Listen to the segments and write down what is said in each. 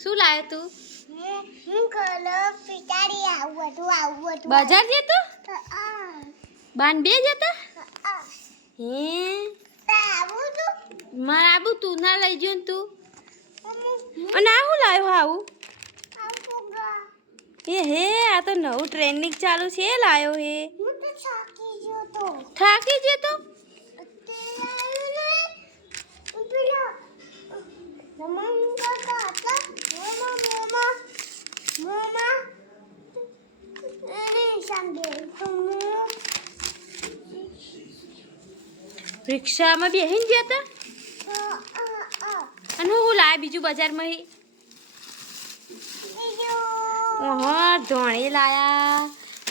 શું લાયો તું? બજાર જતો? બાન બે જતા? હે મારે આબુ તું ના લઈ જો ને તું. અને આ શું લાવ્યો આવું? એ હે આ તો નવું ટ્રેન્ડિંગ ચાલુ છે એ લાયો હે. થાકી જતો? રિક્ષામાં બેહીને જતા? અને હું લાય બીજું બજારમાં? ઓહો ધોણી લાયા,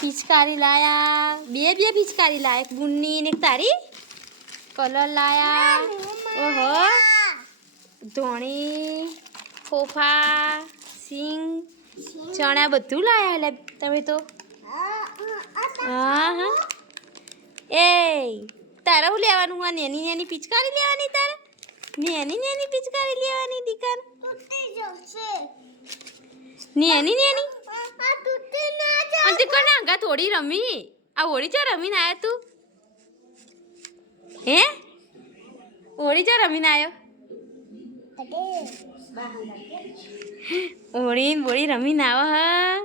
પિચકારી લાયા, બે પિચકારી લાયા, એક બુનની ને એક તારી. કલર લાયા. ઓહો ધોણી, ફોફા, સિંગ, ચણા બધું લાયા એટલે તમે તો. હા હા એ તારે શું લેવાનું? આ નેની પિચકારી લેવાની તારે? નેની પિચકારી લેવાની દીકર? નેની અને દીકર ના અંગા થોડી રમી. આ હોળી ચા રમીને આવ્યો તું? હે હોળી ચા રમીને આવ્યો? હોળી બોળી રમીને આવો હા.